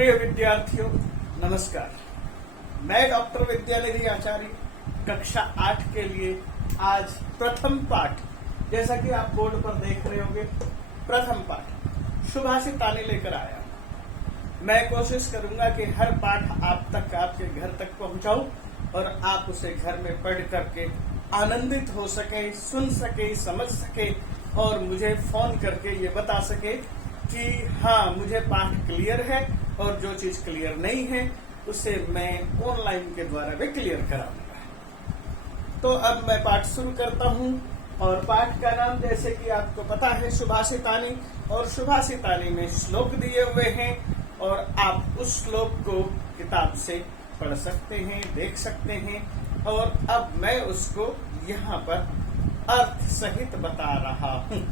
प्रिय विद्यार्थियों, नमस्कार। मैं डॉक्टर विद्यानिधि आचार्य कक्षा 8 के लिए आज प्रथम पाठ, जैसा कि आप बोर्ड पर देख रहे होंगे, प्रथम पाठ सुभाषितानी लेकर आया। मैं कोशिश करूंगा कि हर पाठ आप तक, आपके घर तक पहुंचाऊं और आप उसे घर में पढ़ करके आनंदित हो सके, सुन सके, समझ सके और मुझे फोन करके ये बता सके कि हाँ, मुझे पाठ क्लियर है और जो चीज क्लियर नहीं है उसे मैं ऑनलाइन के द्वारा भी क्लियर कराऊंगा। तो अब मैं पाठ शुरू करता हूँ और पाठ का नाम, जैसे कि आपको पता है, सुभाषितानी। और सुभाषितानी में श्लोक दिए हुए हैं और आप उस श्लोक को किताब से पढ़ सकते हैं, देख सकते हैं। और अब मैं उसको यहाँ पर अर्थ सहित बता रहा हूँ।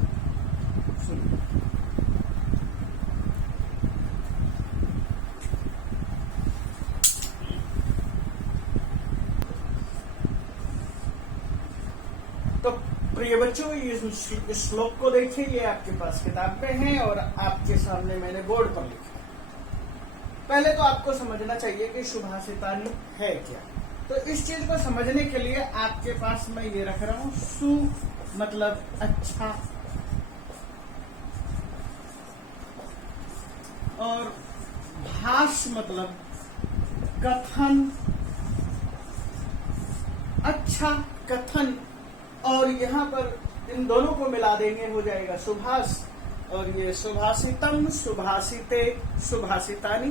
तो प्रिय बच्चों, इस श्लोक को देखिए, ये आपके पास किताब में है और आपके सामने मैंने बोर्ड पर लिखा है। पहले तो आपको समझना चाहिए कि सुभाषितानी है क्या। तो इस चीज को समझने के लिए आपके पास मैं ये रख रहा हूं, सु मतलब अच्छा और भाष मतलब कथन, अच्छा कथन। और यहाँ पर इन दोनों को मिला देंगे, हो जाएगा सुभाष। और ये सुभाषितम, सुभाषिते, सुभाषितानी।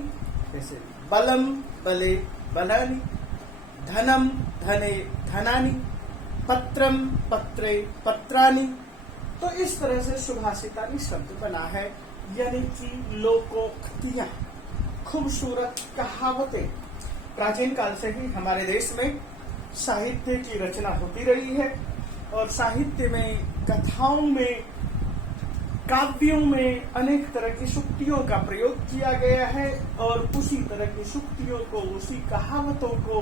जैसे बलम बले बलानी, धनम धने धनानी, पत्रम पत्रे पत्रानी। तो इस तरह से सुभाषितानी शब्द बना है, यानी कि लोकोक्तियां, खूबसूरत कहावतें। प्राचीन काल से ही हमारे देश में साहित्य की रचना होती रही है और साहित्य में, कथाओं में, काव्यों में अनेक तरह की सूक्तियों का प्रयोग किया गया है और उसी तरह की सूक्तियों को, उसी कहावतों को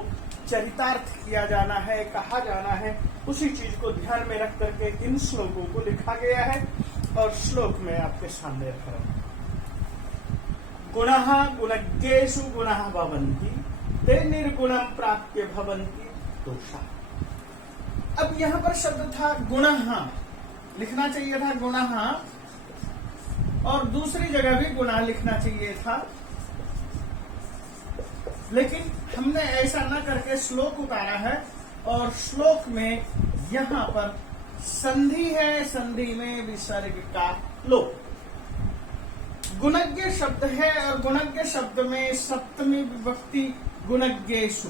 चरितार्थ किया जाना है, कहा जाना है। उसी चीज को ध्यान में रख करके इन श्लोकों को लिखा गया है और श्लोक में आपके सामने रख रहा हूं। गुणः गुणज्ञेषु गुणः भवन्ति, ते निर्गुणं प्राप्य भवन्ति दोषाः। अब यहाँ पर शब्द था गुणः, लिखना चाहिए था गुणः, और दूसरी जगह भी गुणः लिखना चाहिए था, लेकिन हमने ऐसा न करके श्लोक उतारा है और श्लोक में यहाँ पर संधि है, संधि में विसर्ग का लोप। गुणज्ञ शब्द है और गुणज्ञ शब्द में सप्तमी विभक्ति गुणज्ञेषु।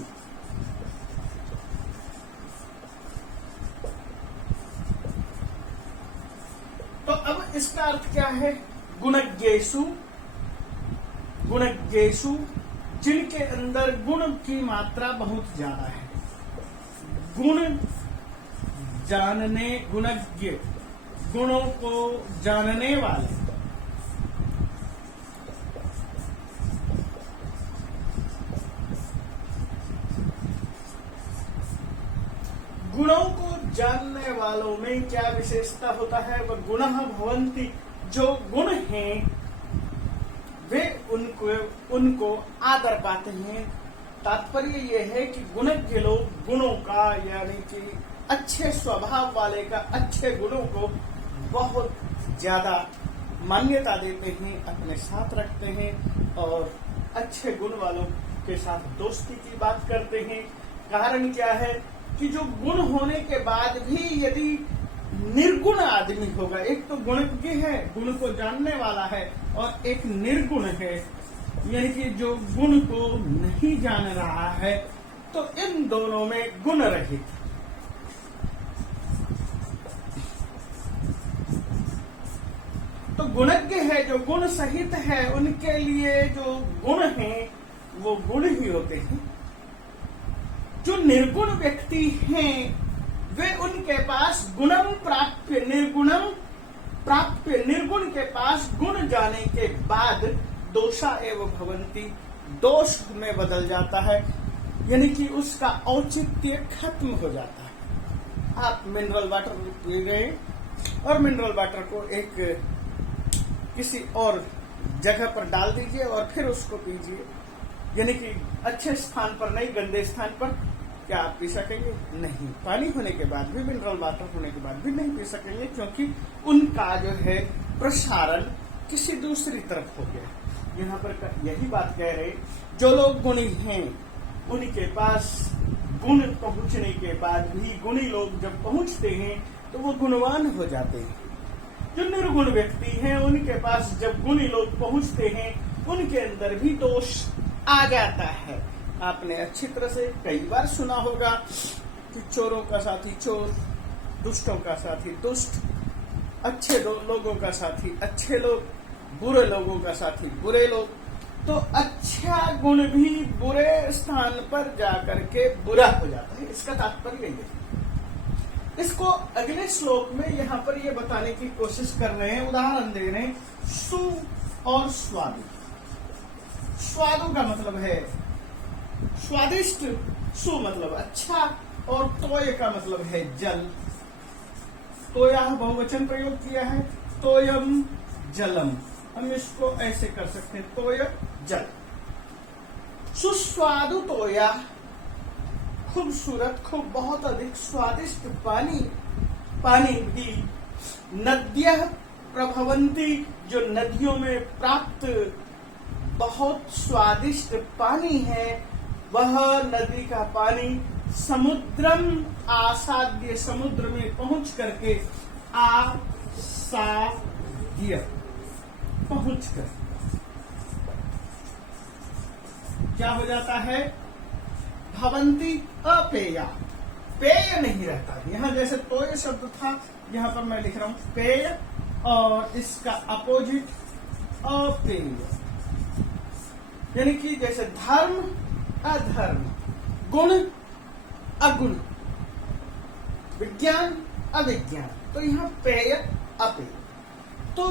तो अब इसका अर्थ क्या है? गुणज्ञेषु, गुणज्ञेषु जिनके अंदर गुण की मात्रा बहुत ज्यादा है। गुण जानने, गुणज्ञ, गुणों को जानने वाले। गुणों को जानने वालों में क्या विशेषता होता है? वह गुणः भवन्ति, जो गुण हैं वे उनको आदर पाते हैं। तात्पर्य यह है कि गुणज्ञ लोग गुणों का, यानी कि अच्छे स्वभाव वाले का, अच्छे गुणों को बहुत ज्यादा मान्यता देते हैं, अपने साथ रखते हैं और अच्छे गुण वालों के साथ दोस्ती की बात करते हैं। कारण क्या है कि जो गुण होने के बाद भी यदि निर्गुण आदमी होगा, एक तो गुणज्ञ है, गुण को जानने वाला है, और एक निर्गुण है, यानी कि जो गुण को नहीं जान रहा है, तो इन दोनों में गुण रहित। तो गुणज्ञ है, जो गुण सहित है, उनके लिए जो गुण हैं वो गुण ही होते हैं। जो निर्गुण व्यक्ति हैं वे, उनके पास गुणम प्राप्य निर्गुणम प्राप्य, निर्गुण के पास गुण जाने के बाद दोषा एवं भवन्ति, दोष में बदल जाता है, यानी कि उसका औचित्य खत्म हो जाता है। आप मिनरल वाटर पी गए और मिनरल वाटर को एक किसी और जगह पर डाल दीजिए और फिर उसको पीजिए, यानी कि अच्छे स्थान पर नहीं, गंदे स्थान पर। क्या आप पी सकेंगे? नहीं। पानी होने के बाद भी, मिनरल वाटर होने के बाद भी नहीं पी सकेंगे, क्योंकि उनका जो है प्रसारण किसी दूसरी तरफ हो गया। यहाँ पर यही बात कह रहे, जो लोग गुणी हैं उनके पास गुण पहुंचने के बाद भी, गुणी लोग जब पहुंचते हैं तो वो गुणवान हो जाते हैं। जो निर्गुण व्यक्ति हैं उनके पास जब गुणी लोग पहुंचते हैं उनके अंदर भी दोष आ जाता है। आपने अच्छी तरह से कई बार सुना होगा कि चोरों का साथी चोर, दुष्टों का साथी दुष्ट, अच्छे लोगों का साथी अच्छे लोग, बुरे लोगों का साथी बुरे लोग। तो अच्छा गुण भी बुरे स्थान पर जाकर के बुरा हो जाता है। इसका तात्पर्य यही है। इसको अगले श्लोक में यहाँ पर ये बताने की कोशिश कर रहे हैं, उदाहरण दे रहे हैं, सु और स्वादु। स्वादु का मतलब है स्वादिष्ट, सु मतलब अच्छा, और तोय का मतलब है जल। तोया बहुवचन प्रयोग किया है, तोयम जलम। हम इसको ऐसे कर सकते हैं, तोय जल। सुस्वादु तोया, खूबसूरत, खूब बहुत अधिक स्वादिष्ट पानी। पानी भी नद्यः प्रभवन्ति, जो नदियों में प्राप्त बहुत स्वादिष्ट पानी है, वह नदी का पानी समुद्रम आसाद्य, समुद्र में पहुंच करके, आसाद्य पहुंच कर क्या हो जाता है? भवंती अपेया, पेय नहीं रहता। यहां जैसे तोय शब्द था, यहां पर मैं लिख रहा हूं पेय, और इसका अपोजिट अपेय, यानी कि जैसे धर्म अधर्म, गुण अगुण, विज्ञान अविज्ञान, तो यहाँ पेय अपेय। तो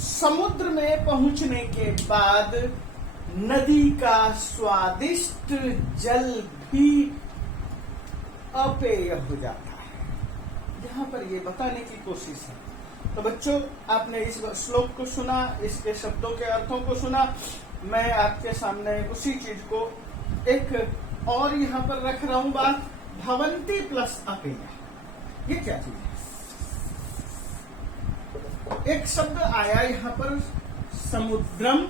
समुद्र में पहुंचने के बाद नदी का स्वादिष्ट जल भी अपेय हो जाता है। यहाँ पर ये बताने की कोशिश है। तो बच्चों, आपने इस श्लोक को सुना, इसके शब्दों के अर्थों को सुना। मैं आपके सामने उसी चीज को एक और यहाँ पर रख रहा हूं बात, भवंती प्लस अपेय। ये क्या चीज है? एक शब्द आया यहाँ पर, समुद्रम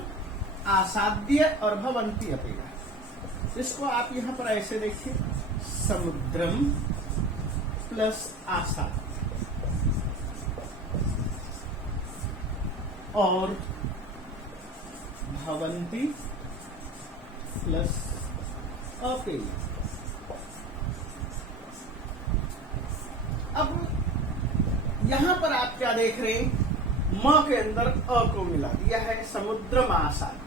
आसाद्य और भवंती अपेय। इसको आप यहाँ पर ऐसे देखिए, समुद्रम प्लस आसाद्य और भवंती प्लस अपेय। अब यहां पर आप क्या देख रहे हैं? म के अंदर अ को मिला दिया है, समुद्रम आसाद्य।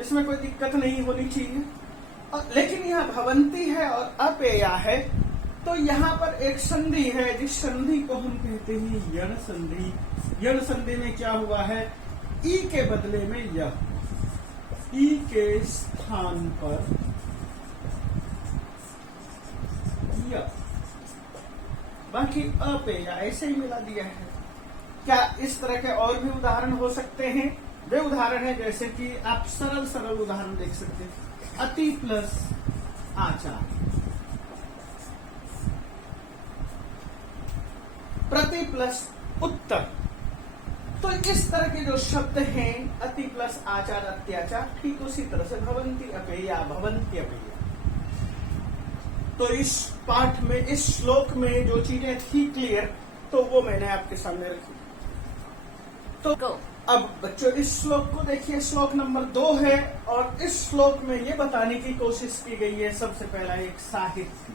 इसमें कोई दिक्कत नहीं होनी चाहिए। लेकिन यहाँ भवंती है और अपेया है, तो यहाँ पर एक संधि है, जिस संधि को हम कहते हैं यण संधि। यण संधि में क्या हुआ है? ई के बदले में य, ई के स्थान पर य, बाकी अपेया ऐसे ही मिला दिया है। क्या इस तरह के और भी उदाहरण हो सकते हैं? वे उदाहरण है जैसे कि आप सरल सरल उदाहरण देख सकते हैं, अति प्लस आचार, प्रति प्लस उत्तर। तो इस तरह के जो शब्द हैं, अति प्लस आचार अत्याचार, ठीक उसी तरह से भवंती अपेया, भवंती अपेया। तो इस पाठ में, इस श्लोक में जो चीजें थी क्लियर, तो वो मैंने आपके सामने रखी। तो अब बच्चों इस श्लोक को देखिए, श्लोक नंबर 2 है, और इस श्लोक में ये बताने की कोशिश की गई है, सबसे पहला एक साहित्य,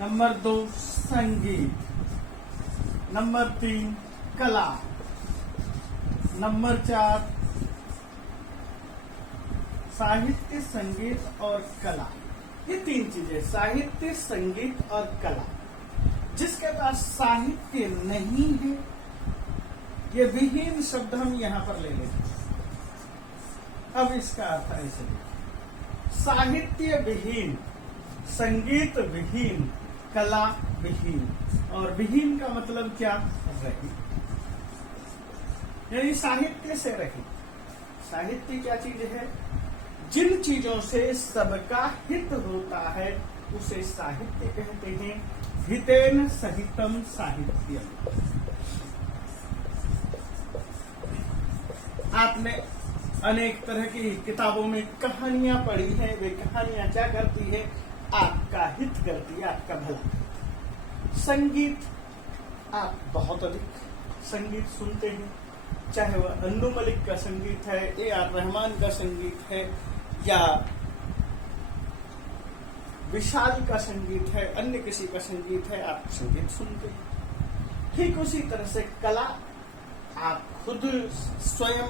नंबर 2 संगीत, नंबर 3 कला, नंबर 4 साहित्य, संगीत और कला। ये 3 चीजें, साहित्य, संगीत और कला। जिसके पास साहित्य नहीं है, ये विहीन शब्द हम यहाँ पर ले लेते हैं। अब इसका अर्थ ऐसे, साहित्य विहीन, संगीत विहीन, कला विहीन। और विहीन का मतलब क्या? रहित। यानी साहित्य से रहित। साहित्य क्या चीज है? जिन चीजों से सबका हित होता है उसे साहित्य कहते हैं। हितेन सहितम साहित्यम। आपने अनेक तरह की किताबों में कहानियां पढ़ी हैं। वे कहानियां क्या करती है? आपका हित करती है, आपका भला। संगीत, आप बहुत अधिक संगीत सुनते हैं, चाहे वह अन्नू मलिक का संगीत है, A.R. रहमान का संगीत है, या विशाल का संगीत है, अन्य किसी का संगीत है, आप संगीत सुनते हैं। ठीक उसी तरह से कला, आप खुद स्वयं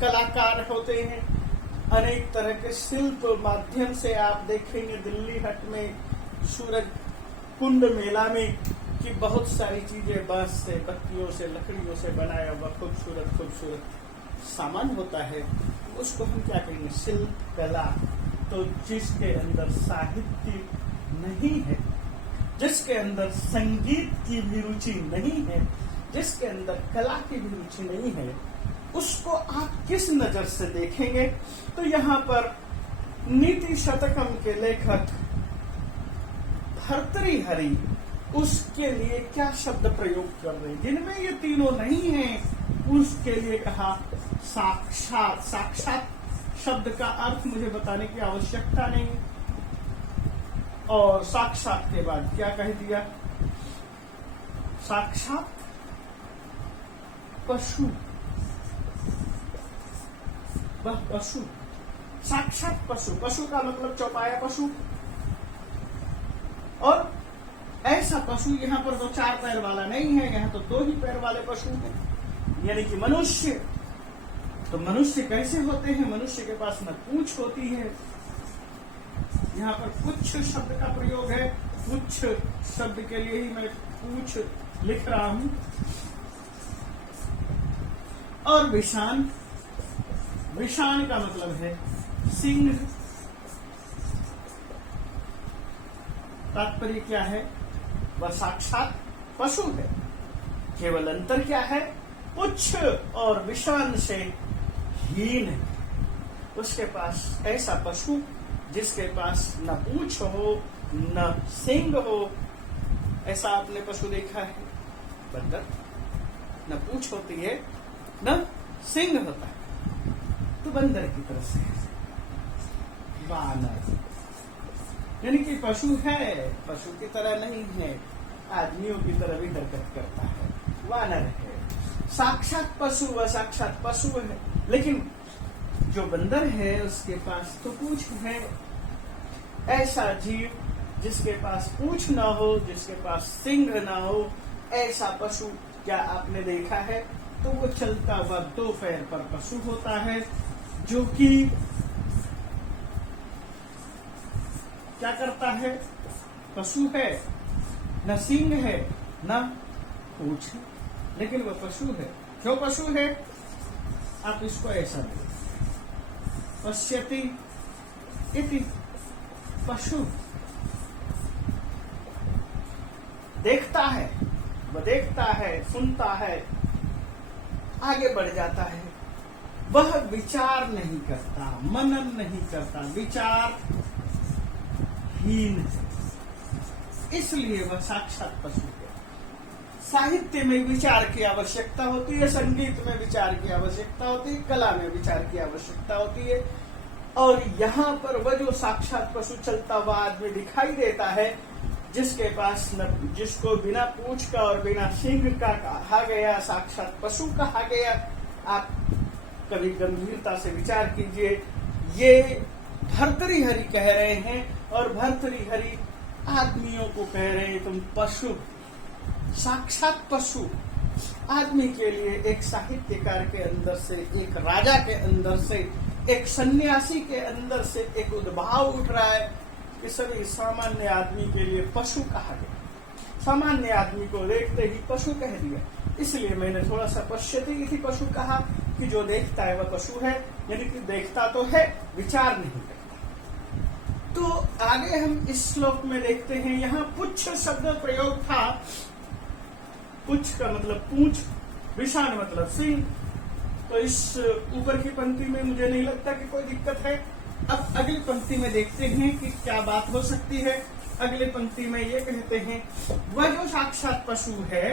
कलाकार होते हैं। अनेक तरह के शिल्प माध्यम से आप देखेंगे दिल्ली हट में, सूरज कुंड मेला में, कि बहुत सारी चीजें बांस से, पत्तियों से, लकड़ियों से बनाया हुआ खूबसूरत खूबसूरत सामान होता है। उसको हम क्या कहेंगे? शिल्प, कला। तो जिसके अंदर साहित्य नहीं है, जिसके अंदर संगीत की भी रुचि नहीं है, जिसके अंदर कला की भी रुचि नहीं है, उसको आप किस नजर से देखेंगे? तो यहाँ पर नीति शतकम के लेखक भर्तृहरि उसके लिए क्या शब्द प्रयोग कर रहे हैं? जिनमें ये तीनों नहीं हैं, उसके लिए कहा साक्षात। साक्षात शब्द का अर्थ मुझे बताने की आवश्यकता नहीं, और साक्षात के बाद क्या कह दिया? साक्षात पशु। वह पशु, साक्षात पशु। पशु का मतलब चौपाया पशु। और ऐसा पशु, यहाँ पर तो 4 पैर वाला नहीं है, यहाँ तो 2 ही पैर वाले पशु हैं, यानी कि मनुष्य। तो मनुष्य कैसे होते हैं? मनुष्य के पास न पूंछ होती है। यहाँ पर पुच्छ शब्द का प्रयोग है। पुच्छ शब्द के लिए ही मैं पूंछ लिख रहा हूं। और विषान, विषान का मतलब है सिंह। तात्पर्य क्या है? वह साक्षात पशु है। केवल अंतर क्या है? पुच्छ और विषान से हीन है। उसके पास ऐसा पशु जिसके पास न पूंछ हो न सिंग हो। ऐसा आपने पशु देखा है? बंदर, न पूंछ होती है न सिंग होता है, तो बंदर की तरह से। वानर यानी कि पशु है, पशु की तरह नहीं है, आदमियों की तरह भी हरकत करता है, वानर है। साक्षात पशु, वह साक्षात पशु है। लेकिन जो बंदर है उसके पास तो पूंछ है। ऐसा जीव जिसके पास पूंछ ना हो, जिसके पास सिंग ना हो, ऐसा पशु क्या आपने देखा है? तो वो चलता हुआ 2 पैर पर पशु होता है, जो कि क्या करता है? पशु है, न सिंग है न पूंछ, लेकिन वह पशु है। क्यों पशु है? आप इसको ऐसा देखिए, पश्यति इति पशु। देखता है, वह देखता है, सुनता है, आगे बढ़ जाता है। वह विचार नहीं करता, मनन नहीं करता, विचार हीन है, इसलिए वह साक्षात पशु है। साहित्य में विचार की आवश्यकता होती है, संगीत में विचार की आवश्यकता होती है, कला में विचार की आवश्यकता होती है। और यहाँ पर वह जो साक्षात पशु चलता हुआ आदमी दिखाई देता है, जिसके पास जिसको बिना पूंछ का और बिना सींग का कहा गया साक्षात पशु कहा गया। आप कभी गंभीरता से विचार कीजिए, ये भर्तृहरि कह रहे हैं, और भर्तृहरि आदमियों को कह रहे हैं तुम पशु, साक्षात पशु। आदमी के लिए एक साहित्यकार के अंदर से, एक राजा के अंदर से, एक सन्यासी के अंदर से एक उद्भाव उठ रहा है कि सभी सामान्य आदमी के लिए पशु कहा गया। सामान्य आदमी को देखते ही पशु कह दिया, इसलिए मैंने थोड़ा सा पश्यति इति पशु कहा कि जो देखता है वह पशु है, यानी कि देखता तो है, विचार नहीं करता। तो आगे हम इस श्लोक में देखते हैं, यहाँ पुच्छ शब्द प्रयोग था। पुच्छ का मतलब पूंछ, विषाण मतलब सिंह। तो इस ऊपर की पंक्ति में मुझे नहीं लगता कि कोई दिक्कत है। अब अगली पंक्ति में देखते हैं कि क्या बात हो सकती है। अगली पंक्ति में ये कहते हैं, वह जो साक्षात पशु है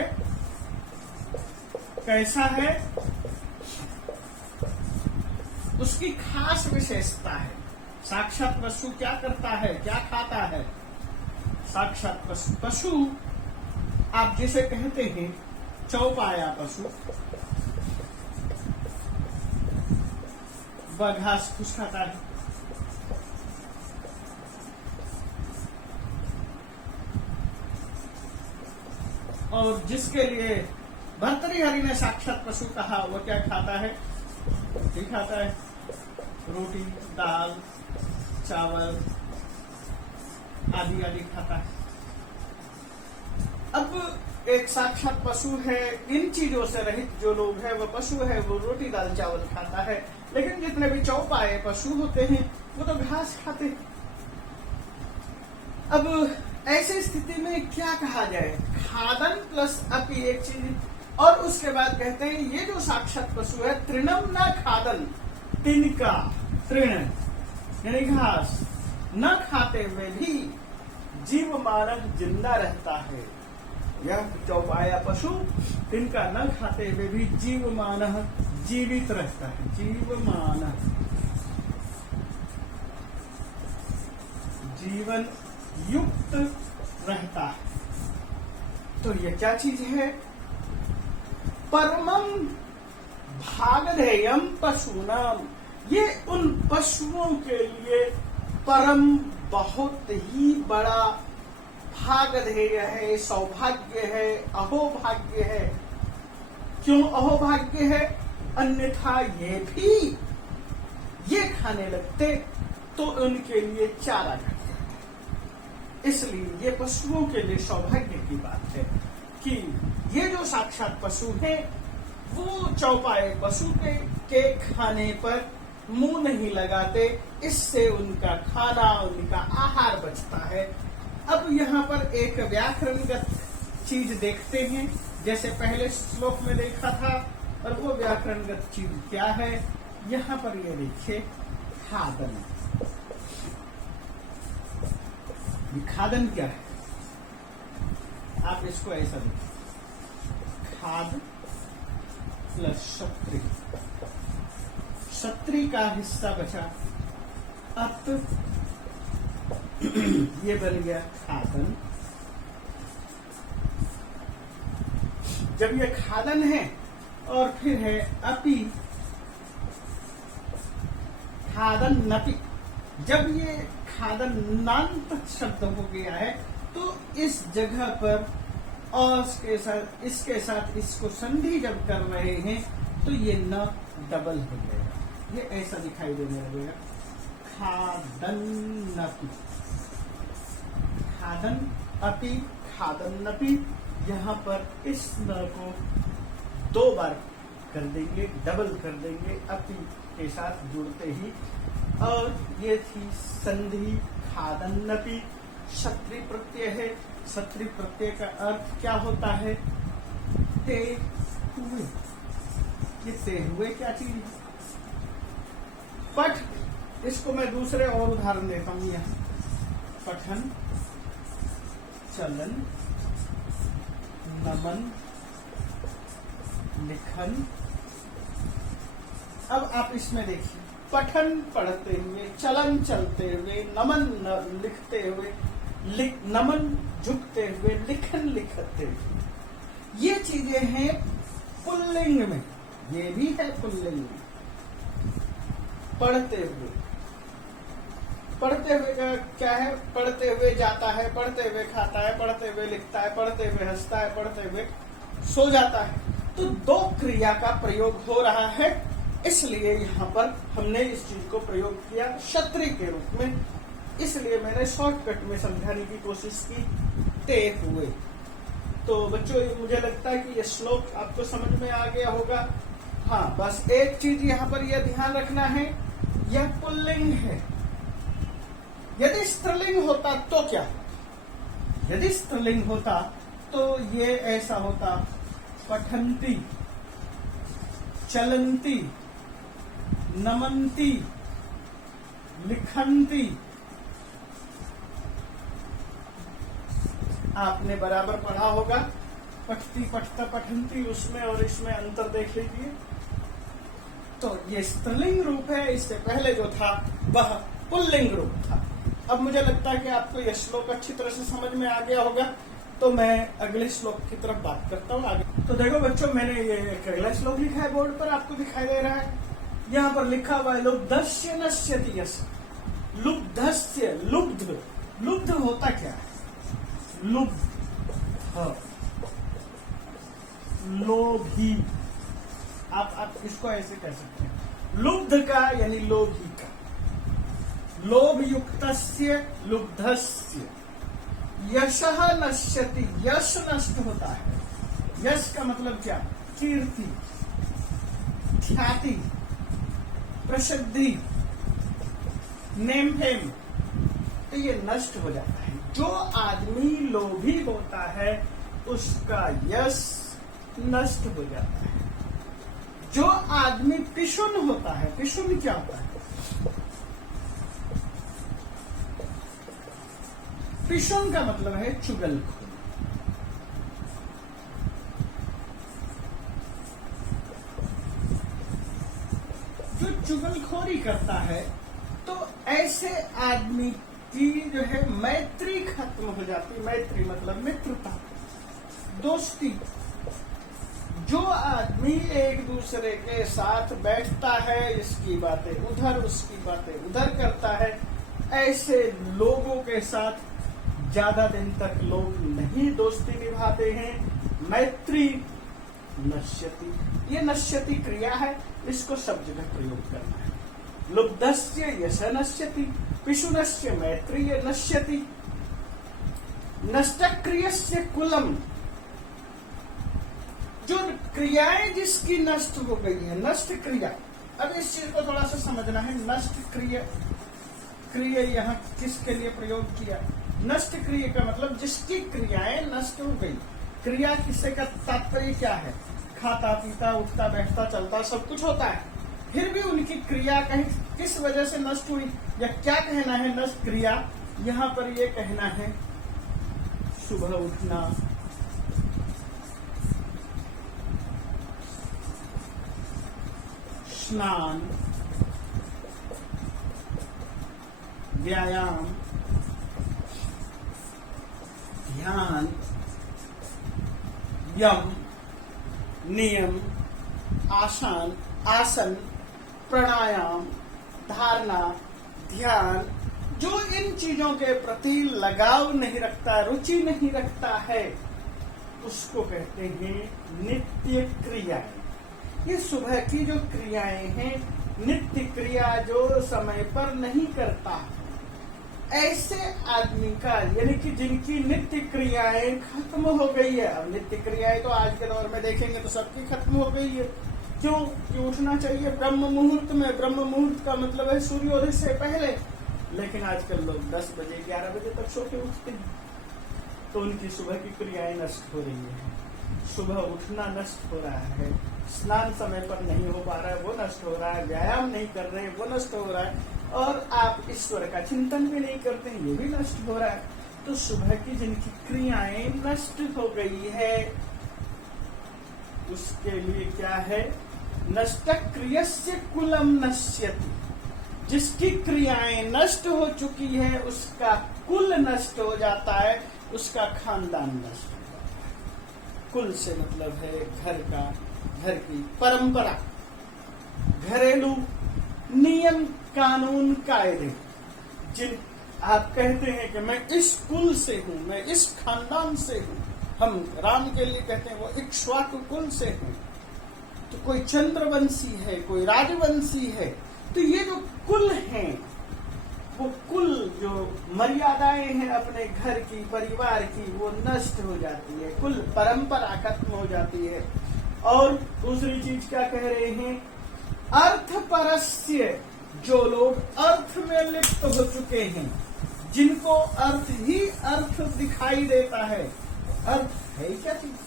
कैसा है, उसकी खास विशेषता है। साक्षात पशु क्या करता है, क्या खाता है? साक्षात पशु, पशु आप जिसे कहते हैं चौपाया पशु, वह घास फूस खाता है। और जिसके लिए भर्तृहरि ने साक्षात पशु कहा, वो क्या खाता है? रोटी खाता है। रोटी, दाल, चावल आदि आदि खाता है। अब एक साक्षात पशु है, इन चीजों से रहित जो लोग हैं, वो पशु है, वो रोटी दाल चावल खाता है। लेकिन जितने भी चौपाए पशु होते हैं वो तो घास खाते हैं। अब ऐसी स्थिति में क्या कहा जाए? खादन प्लस अपि एक चीज, और उसके बाद कहते हैं ये जो साक्षात पशु है तृणम न खादन, तिनका तृण यानी घास न खाते हुए भी जीव मानव जिंदा रहता है। यह चौपाया पशु तिनका न खाते हुए भी जीव मानव जीवित रहता है। जीव मानव जीवन युक्त रहता है। तो ये क्या चीज है? परमम भागधेयम पशुनाम, ये उन पशुओं के लिए परम बहुत ही बड़ा भागधेय है, सौभाग्य है, अहोभाग्य है। क्यों अहोभाग्य है? अन्यथा ये भी ये खाने लगते तो उनके लिए चारा घट जाता। इसलिए ये पशुओं के लिए सौभाग्य की बात है कि ये जो साक्षात पशु है वो चौपाए पशु के खाने पर मुंह नहीं लगाते, इससे उनका खाना, उनका आहार बचता है। अब यहाँ पर एक व्याकरणगत चीज देखते हैं, जैसे पहले श्लोक में देखा था, और वो व्याकरणगत चीज क्या है? यहाँ पर ये देखिए, खादन। खादन क्या है? आप इसको ऐसा देखिए, खाद प्लस शत्री, शत्री का हिस्सा बचा, अत ये बन गया खादन। जब ये खादन है और फिर है अपि, खादन नपि। जब ये खादन नान्त शब्द हो गया है तो इस जगह पर और इसके साथ इसको संधि जब कर रहे हैं तो ये न डबल हो जाएगा, ये ऐसा दिखाई देने लगेगा, खादन नपि, खादन अपि, खादन नपि। यहाँ पर इस न को 2 बार कर देंगे, डबल कर देंगे अपि के साथ जुड़ते ही, और ये थी संधि खादन नपि। शत्री प्रत्यय है, शत्री प्रत्यय का अर्थ क्या होता है? ते हुए। ये ते हुए क्या चीज है? पठ, इसको मैं दूसरे और उदाहरण देता हूं। यहाँ पठन, चलन, नमन, लिखन। अब आप इसमें देखिए, पठन पढ़ते हुए, चलन चलते हुए, नमन लिखते हुए, नमन झुकते हुए, लिखन लिखते हुए, ये चीजें हैं पुल्लिंग में। ये भी है पुल्लिंग में। पढ़ते हुए, पढ़ते हुए का क्या है? पढ़ते हुए जाता है, पढ़ते हुए खाता है, पढ़ते हुए लिखता है, पढ़ते हुए हंसता है, पढ़ते हुए सो जाता है। तो 2 क्रिया का प्रयोग हो रहा है, इसलिए यहाँ पर हमने इस चीज को प्रयोग किया क्षत्रिय के रूप में। इसलिए मैंने शॉर्टकट में समझाने की कोशिश की, ते हुए। तो बच्चों, मुझे लगता है कि ये श्लोक आपको समझ में आ गया होगा। हाँ, बस एक चीज यहाँ पर यह ध्यान रखना है, यह पुल्लिंग है। यदि स्त्रीलिंग होता तो क्या? यदि स्त्रीलिंग होता तो ये ऐसा होता, पठंती, चलंती, नमंती, लिखंती। आपने बराबर पढ़ा होगा, पठती, पठता, पठंती, उसमें और इसमें अंतर देख लीजिए। तो ये स्त्रीलिंग रूप है, इससे पहले जो था वह पुल्लिंग रूप था। अब मुझे लगता है कि आपको यह श्लोक अच्छी तरह से समझ में आ गया होगा, तो मैं अगले श्लोक की तरफ बात करता हूँ आगे। तो देखो बच्चों, मैंने ये एक अगला श्लोक लिखा है बोर्ड पर, आपको दिखाई दे रहा है। यहाँ पर लिखा हुआ है लुब्धस्य नश्यति यश। लुब्धस्य, लुब्ध, लुब्ध होता क्या है? लुब्ध, लोभी। आप इसको ऐसे कह सकते हैं, लुब्ध का यानी लोभी का। लोभ युक्तस्य लुब्धस्य यशः नश्यति। यश नष्ट होता है। यश का मतलब क्या? कीर्ति, ख्याति, प्रसिद्धि, नेम फेम, तो ये नष्ट हो जाता है। जो आदमी लोभी होता है उसका यश नष्ट हो जाता है। जो आदमी पिशुन होता है, पिशुन क्या होता है? पिशुन का मतलब है चुगलखोर। जो चुगलखोरी करता है, तो ऐसे आदमी की जो है मैत्री खत्म हो जाती। मैत्री मतलब मित्रता, दोस्ती। जो आदमी एक दूसरे के साथ बैठता है, इसकी बातें उधर, उसकी बातें उधर करता है, ऐसे लोगों के साथ ज्यादा दिन तक लोग नहीं दोस्ती निभाते हैं। मैत्री नश्यति, ये नश्यति क्रिया है, इसको सब जगह प्रयोग करना है। लुब्धस्य यश नश्यति, पिशुनस्य मैत्रीय नश्यति, नष्टक्रियस्य कुलम। जो क्रियाएं जिसकी नष्ट हो गई है, नष्ट क्रिया। अब इस चीज को थोड़ा सा समझना है। नष्ट क्रिया, क्रिया यहाँ किसके लिए प्रयोग किया? नष्ट क्रिया का मतलब जिसकी क्रियाएं नष्ट हो गई। क्रिया किससे का तात्पर्य क्या है? खाता, पीता, उठता, बैठता, चलता, सब कुछ होता है, फिर भी उनकी क्रिया कहीं किस वजह से नष्ट हुई, या क्या कहना है नष्ट क्रिया? यहाँ पर ये कहना है सुबह उठना, स्नान, व्यायाम, ध्यान, यम, नियम, आसन, प्राणायाम, धारणा, ध्यान। जो इन चीजों के प्रति लगाव नहीं रखता, रुचि नहीं रखता है, उसको कहते हैं नित्य क्रियाएं। ये सुबह की जो क्रियाएं हैं, नित्य क्रिया जो समय पर नहीं करता, ऐसे आदमी का, यानी कि जिनकी नित्य क्रियाएं खत्म हो गई है। अब नित्य क्रियाएं तो आज के दौर में देखेंगे तो सबकी खत्म हो गई है। क्यों? कि उठना चाहिए ब्रह्म मुहूर्त में। ब्रह्म मुहूर्त का मतलब है सूर्योदय से पहले, लेकिन आजकल लोग 10 बजे 11 बजे तक सो के उठते हैं, तो उनकी सुबह की क्रियाएं नष्ट हो रही है। सुबह उठना नष्ट हो रहा है, स्नान समय पर नहीं हो पा रहा है, वो नष्ट हो रहा है, व्यायाम नहीं कर रहे हैं, वो नष्ट हो रहा है, और आप ईश्वर का चिंतन भी नहीं करते हैं, ये भी नष्ट हो रहा है। तो सुबह की जिनकी क्रियाएं नष्ट हो गई है, उसके लिए क्या है? नष्ट क्रियस्य कुलम नश्यति। जिसकी क्रियाएं नष्ट हो चुकी है, उसका कुल नष्ट हो जाता है, उसका खानदान नष्ट हो जाता है। कुल से मतलब है घर का, घर की परंपरा, घरेलू नियम, कानून, कायदे। जिन आप कहते हैं कि मैं इस कुल से हूं, मैं इस खानदान से हूं, हम राम के लिए कहते हैं वो इक्ष्वाकु कुल से हूं, तो कोई चंद्रवंशी है, कोई राजवंशी है, तो ये जो कुल हैं, वो कुल जो मर्यादाएं हैं अपने घर की, परिवार की, वो नष्ट हो जाती है, कुल परंपरा खत्म हो जाती है। और दूसरी चीज क्या कह रहे हैं? अर्थ परस्य, जो लोग अर्थ में लिप्त हो चुके हैं, जिनको अर्थ ही अर्थ दिखाई देता है। अर्थ है क्या चीज?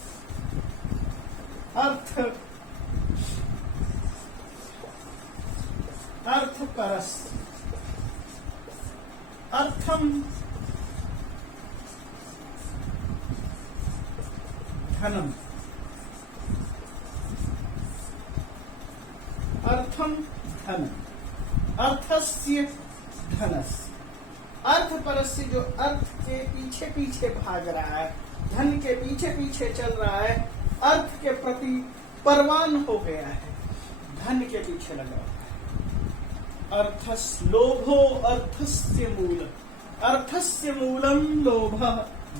अर्थ अर्थ परस्य, अर्थम धनम, अर्थम धन, अर्थस्य धनस्य, अर्थ परस्य जो अर्थ के पीछे पीछे भाग रहा है, धन के पीछे पीछे चल रहा है, अर्थ के प्रति परवान हो गया है, धन के पीछे लगा हुआ है। अर्थस लोभो अर्थस्य मूल, अर्थस्य मूलम लोभ,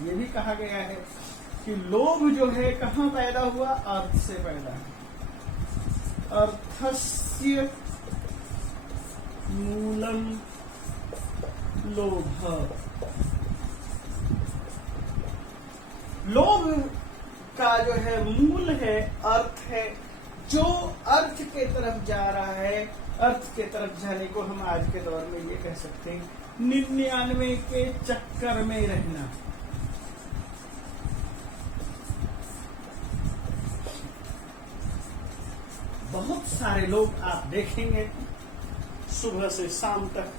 ये भी कहा गया है कि लोभ जो है कहाँ पैदा हुआ, अर्थ से पैदा है। अर्थस्य मूलम लोभ, लोभ का जो है मूल है, अर्थ है, जो अर्थ के तरफ जा रहा है, अर्थ के तरफ जाने को हम आज के दौर में ये कह सकते हैं 99 के चक्कर में रहना। बहुत सारे लोग आप देखेंगे सुबह से शाम तक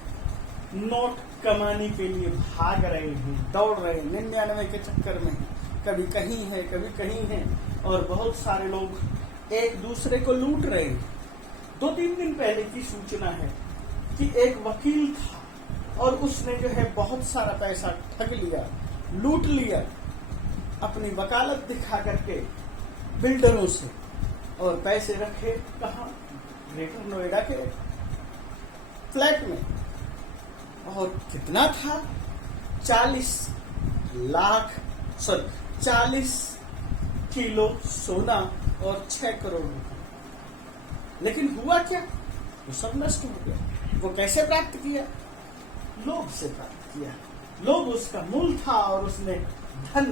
नोट कमाने के लिए भाग रहे हैं, दौड़ रहे हैं 99 के चक्कर में, कभी कहीं है कभी कहीं है, और बहुत सारे लोग एक दूसरे को लूट रहे हैं। 2-3 दिन पहले की सूचना है कि एक वकील था और उसने जो है बहुत सारा पैसा ठग लिया, लूट लिया, अपनी वकालत दिखा करके बिल्डरों से, और पैसे रखे कहाँ, ग्रेटर नोएडा के फ्लैट में, और कितना था 40 किलो सोना और 6 करोड़ रुपए। लेकिन हुआ क्या, वो सब नष्ट हो गया। वो कैसे प्राप्त किया, लोभ से प्राप्त किया, लोभ उसका मूल था, और उसने धन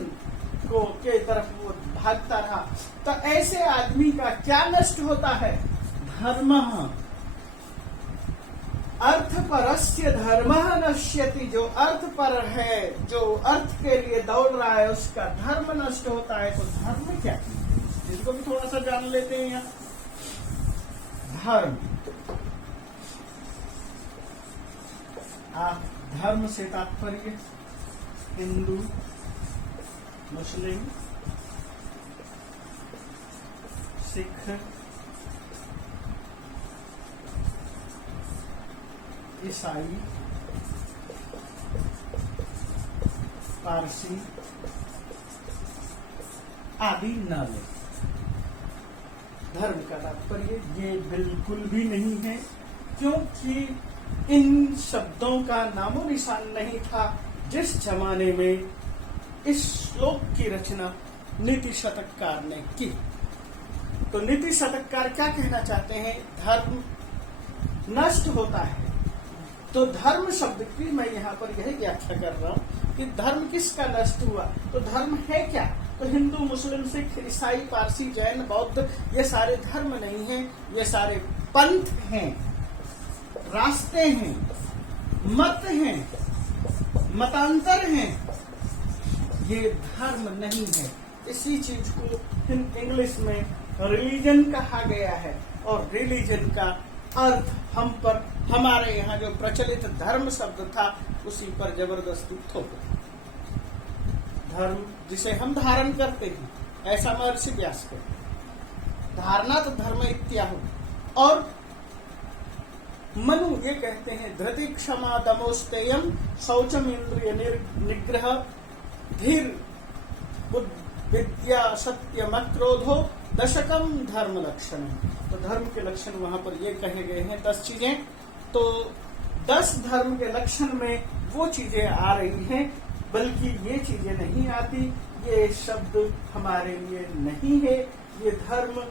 को के तरफ वो भागता रहा। तो ऐसे आदमी का क्या नष्ट होता है, धर्म, अर्थ परस्य धर्म नश्यति, जो अर्थ पर है, जो अर्थ के लिए दौड़ रहा है, उसका धर्म नष्ट होता है। तो धर्म क्या, इसको भी थोड़ा सा जान लेते हैं। यहाँ धर्म, आप धर्म से तात्पर्य हिंदू, मुस्लिम, सिख, ईसाई, पारसी आदि न ले। धर्म का तात्पर्य ये बिल्कुल भी नहीं है, क्योंकि इन शब्दों का नामो निशान नहीं था जिस जमाने में इस श्लोक की रचना नीति शतककार ने की। तो नीति शतककार क्या कहना चाहते हैं, धर्म नष्ट होता है। तो धर्म शब्द की मैं यहाँ पर यही व्याख्या कर रहा हूँ कि धर्म किसका नष्ट हुआ। तो धर्म है क्या, तो हिंदू, मुस्लिम, सिख, ईसाई, पारसी, जैन, बौद्ध, ये सारे धर्म नहीं हैं, ये सारे पंथ हैं, रास्ते हैं, मत हैं, मतांतर हैं, ये धर्म नहीं है। इसी चीज को इंग्लिश में रिलीजन कहा गया है, और रिलीजन का अर्थ हम पर, हमारे यहाँ जो प्रचलित धर्म शब्द था उसी पर जबरदस्ती थोप। धर्म जिसे हम धारण करते हैं, ऐसा महर्षि व्यास कहते, धारणा तो धर्म इत्याहु। और मनु ये कहते हैं, धृति क्षमा दमोस्तेयम शौचम इंद्रिय निग्रह धीर विद्या सत्यम क्रोधो दशकम धर्म लक्षण। तो धर्म के लक्षण वहां पर ये कहे गए हैं 10 चीजें। तो 10 धर्म के लक्षण में वो चीजें आ रही हैं, बल्कि ये चीजें नहीं आती, ये शब्द हमारे लिए नहीं है। ये धर्म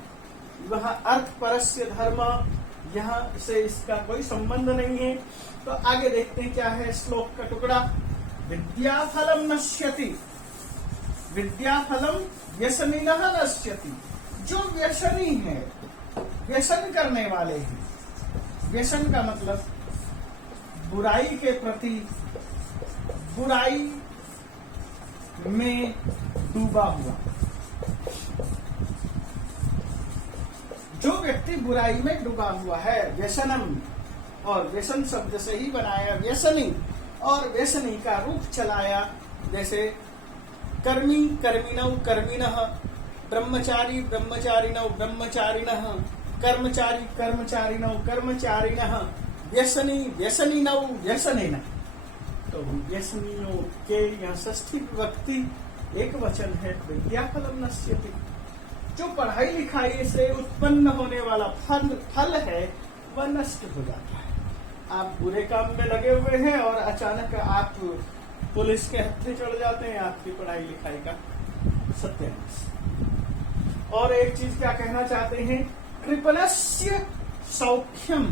वहाँ अर्थ परस्य धर्म, यहाँ से इसका कोई संबंध नहीं है। तो आगे देखते हैं क्या है श्लोक का टुकड़ा। विद्याफलम नश्यति, विद्याफलम व्यसनिनः नश्यति। जो व्यसनी है, व्यसन करने वाले हैं, व्यसन का मतलब बुराई के प्रति, बुराई में डूबा हुआ। जो व्यक्ति बुराई में डूबा हुआ है, व्यसनम, और व्यसन शब्द से ही बनाया व्यसनी, और व्यसनी का रूप चलाया, जैसे कर्मी कर्मिणौ कर्मिणः, ब्रह्मचारी ब्रह्मचारिणौ ब्रह्मचारिणः, कर्मचारी कर्मचारिणौ कर्मचारिणः, व्यसनी व्यसनिनौ व्यसनिनः। तो व्यसनियों के यहाँ षष्ठी विभक्ति एक वचन है, विद्याफलम नश्यति। जो पढ़ाई लिखाई से उत्पन्न होने वाला फल है वह नष्ट हो जाता है। आप बुरे काम में लगे हुए हैं और अचानक आप पुलिस के हत्थे चढ़ जाते हैं, आपकी पढ़ाई लिखाई का सत्यानाश। और एक चीज क्या कहना चाहते हैं, कृपणस्य सौख्यम।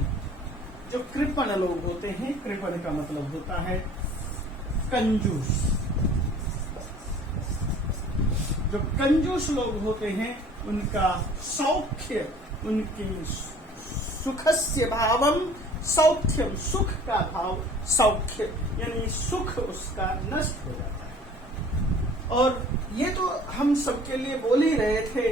जो कृपण लोग होते हैं, कृपण का मतलब होता है कंजूस। जो कंजूस लोग होते हैं उनका सौख्य, उनकी सुखस्य भावम सौख्यम, सुख का भाव सौख्य, यानी सुख उसका नष्ट हो जाता है। और ये तो हम सबके लिए बोल ही रहे थे,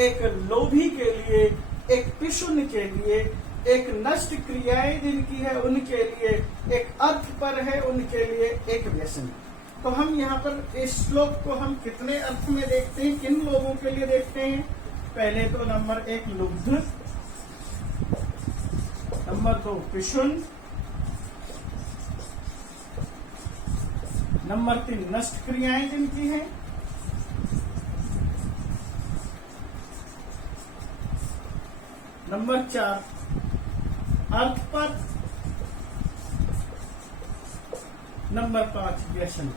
एक लोभी के लिए, एक पिशुन के लिए, एक नष्ट क्रियाएं जिनकी है उनके लिए, एक अर्थ पर है उनके लिए, एक व्यसन। तो हम यहाँ पर इस श्लोक को हम कितने अर्थ में देखते हैं, किन लोगों के लिए देखते हैं। पहले तो नंबर 1 लुब्ध, नंबर 2 पिशुन, नंबर 3 नष्ट क्रियाएं जिनकी हैं, नंबर 4 अर्थ पर, नंबर 5 व्यसन।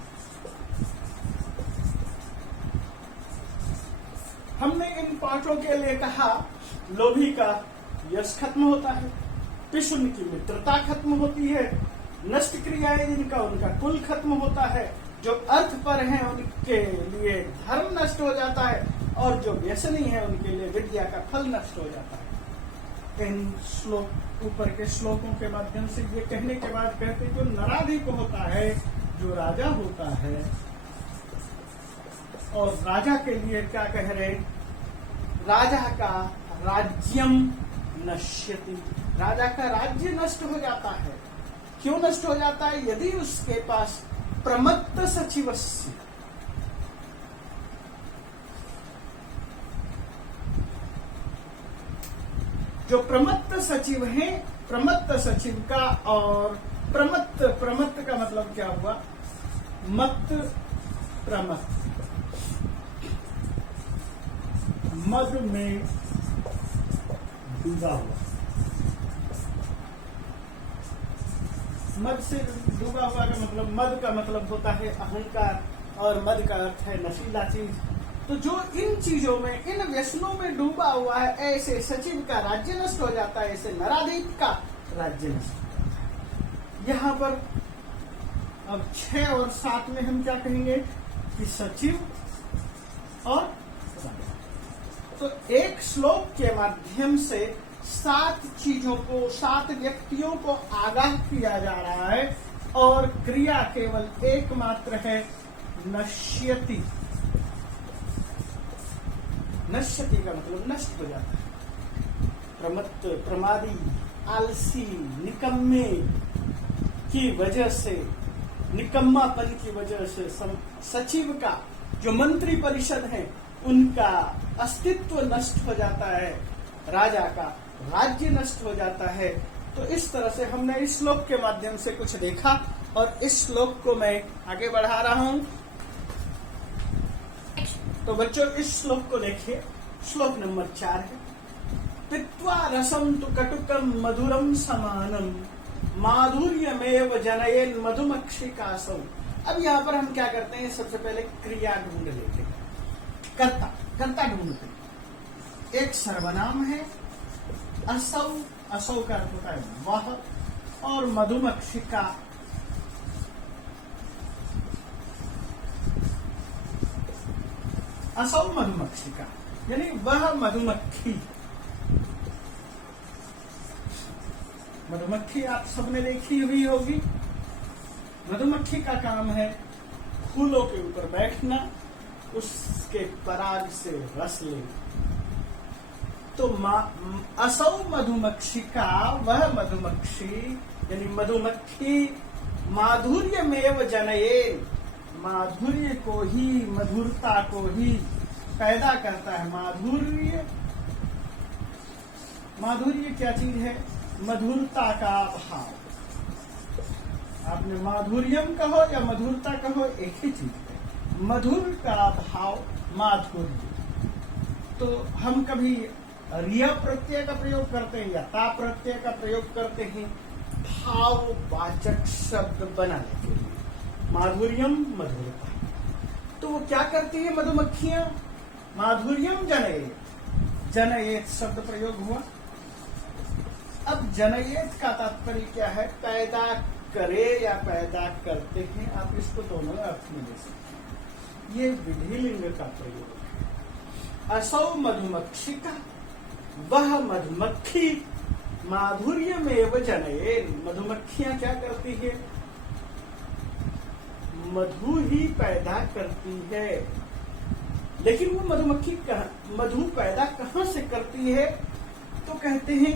हमने इन पाठों के लिए कहा, लोभी का यश खत्म होता है, पिशुन की मित्रता खत्म होती है, नष्ट क्रियाएं जिनका उनका कुल खत्म होता है, जो अर्थ पर हैं उनके लिए धर्म नष्ट हो जाता है, और जो व्यसनी है उनके लिए विद्या का फल नष्ट हो जाता है। इन श्लोक, ऊपर के श्लोकों के माध्यम से ये कहने के बाद कहते, जो नराधिप होता है, जो राजा होता है, और राजा के लिए क्या कह रहे, राजा का राज्यम नश्यति, राजा का राज्य नष्ट हो जाता है। क्यों नष्ट हो जाता है? यदि उसके पास प्रमत्त सचिवस्य, जो प्रमत्त सचिव हैं, प्रमत्त सचिव का, और प्रमत्त का मतलब क्या हुआ, मत प्रमत्त, मद में डूबा हुआ, मद से डूबा हुआ का मतलब, मद का मतलब होता है अहंकार, और मद का अर्थ है नशीला चीज। तो जो इन चीजों में, इन व्यसनों में डूबा हुआ है, ऐसे सचिव का राज्य नष्ट हो जाता है, ऐसे नराधिप का राज्य नष्ट हो जाता है। यहाँ पर अब 6 और 7 में हम क्या कहेंगे कि सचिव और राजा। तो एक श्लोक के माध्यम से 7 चीजों को, 7 व्यक्तियों को आगाह किया जा रहा है, और क्रिया केवल एकमात्र है, नश्यति। नश्यति का मतलब नष्ट हो जाता है। प्रमत्त, प्रमादी, आलसी, निकम्मे की वजह से, निकम्मापन की वजह से सचिव का, जो मंत्री परिषद है, उनका अस्तित्व नष्ट हो जाता है, राजा का राज्य नष्ट हो जाता है। तो इस तरह से हमने इस श्लोक के माध्यम से कुछ देखा, और इस श्लोक को मैं आगे बढ़ा रहा हूं। तो बच्चों इस श्लोक को देखिए, श्लोक नंबर 4 है, पित्वा रसम तु कटुकम मधुरम समानम माधुर्यमेव जनयेन मधुमक्षिकासौ। अब यहाँ पर हम क्या करते हैं, सबसे पहले क्रिया ढूंढ लेते हैं, कर्ता ढूंढते हैं। एक सर्वनाम है असौ, असौ का अर्थ होता है वह, और मधुमक्षिका, असौ मधुमक्षिका यानी वह मधुमक्खी। मधुमक्खी आप सबने देखी हुई होगी। मधुमक्खी का काम है फूलों के ऊपर बैठना, उसके पराग से रस लेना। तो असौ मधुमक्षिका, वह मधुमक्षी यानी मधुमक्खी माधुर्यमेव जनयेन, माधुर्य को ही, मधुरता को ही पैदा करता है। माधुर्य, माधुर्य क्या चीज है? मधुरता का भाव। आपने माधुर्यम कहो या मधुरता कहो, एक ही चीज है। मधुर का भाव माधुर्य। तो हम कभी रिय प्रत्यय का प्रयोग करते हैं या ता प्रत्यय का प्रयोग करते हैं भाववाचक शब्द बनाने के लिए। माधुर्यम, मधुरता। तो वो क्या करती है मधुमक्खियां? माधुर्यम जनयेत, जनयेत शब्द प्रयोग हुआ। अब जनयेत का तात्पर्य क्या है? पैदा करे या पैदा करते हैं। आप इसको दोनों अर्थ में ले सकते हैं। ये विधिलिंग का प्रयोग है। असौ मधुमक्षिका, वह मधुमक्खी माधुर्यमेव जनयेन, मधुमक्खियां क्या करती है? मधु ही पैदा करती है। लेकिन वो मधुमक्खी मधु पैदा कहां से करती है? तो कहते हैं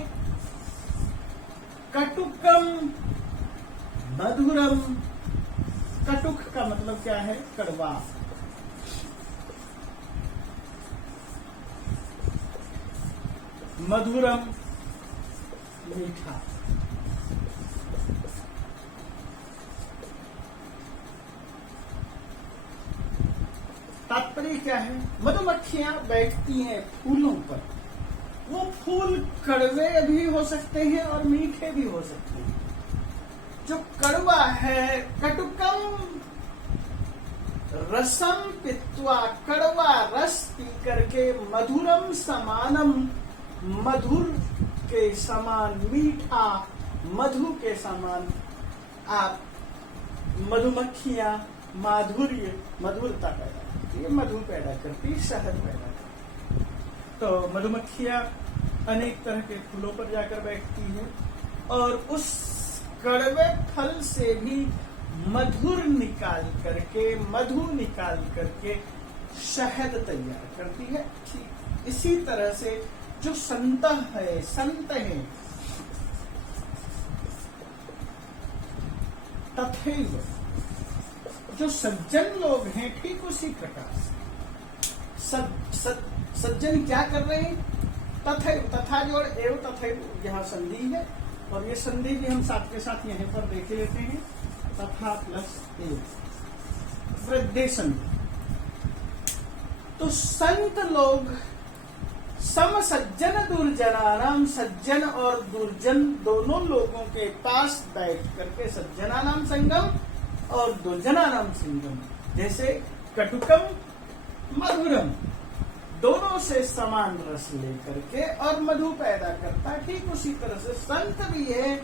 कटुकम मधुरम। कटुक का मतलब क्या है? कड़वा। मधुरम, मीठा। तात्पर्य क्या है? मधुमक्खियां बैठती हैं फूलों पर। वो फूल कड़वे भी हो सकते हैं और मीठे भी हो सकते हैं। जो कड़वा है, कटुकम रसम पित्वा, कड़वा रस पी करके, मधुरम समानम, मधुर के समान, मीठा मधु के समान। आप मधुमक्खियां माधुर्य, मधुरता पैदा करती है, मधु पैदा करती, शहद पैदा करती। तो मधुमक्खियां अनेक तरह के फूलों पर जाकर बैठती है और उस कड़वे फल से भी मधुर निकाल करके, मधु निकाल करके शहद तैयार करती है। ठीक इसी तरह से जो संत है, संत है, तथैव जो सज्जन लोग हैं, ठीक उसी प्रकार से सज्जन क्या कर रहे हैं? तथैव, तथा जोड़ एव, तथैव यहाँ संधि है और ये संधि भी हम साथ के साथ यहीं पर देख लेते हैं। तथा प्लस एव, वृद्धि संधि। तो संत लोग सम सज्जन दुर्जनानाम, सज्जन और दुर्जन दोनों लोगों के पास बैठ करके, सज्जनानाम संगम और दुर्जनानाम संगम, जैसे कटुकम मधुरम, दोनों से समान रस लेकर के और मधु पैदा करता। ठीक उसी तरह से संत भी है,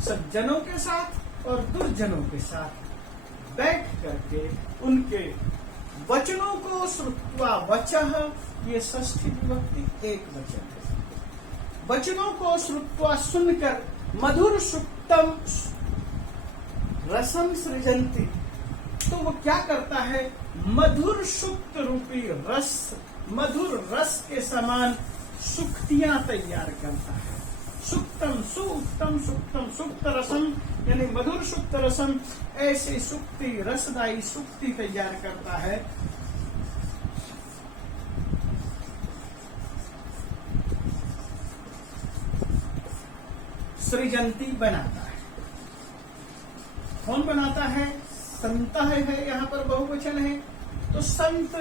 सज्जनों के साथ और दुर्जनों के साथ बैठ करके उनके वचनों को श्रुत्वा, वचः ये षष्ठी विभक्ति एक वचन है। वचनों को श्रुत्वा सुनकर, मधुर सुक्तम रसम सृजंती, तो वो क्या करता है? मधुर सुक्त रूपी रस, मधुर रस के समान सुक्तियां तैयार करता है। सुक्तम, सुक्तम, सुक्तम, सुक्त रसम यानी मधुर सुक्त रसम, ऐसी सुक्ति, रसदायी सुक्ति तैयार करता है। सृजंती बनाता है। कौन बनाता है? संत है, यहाँ पर बहुवचन है। तो संत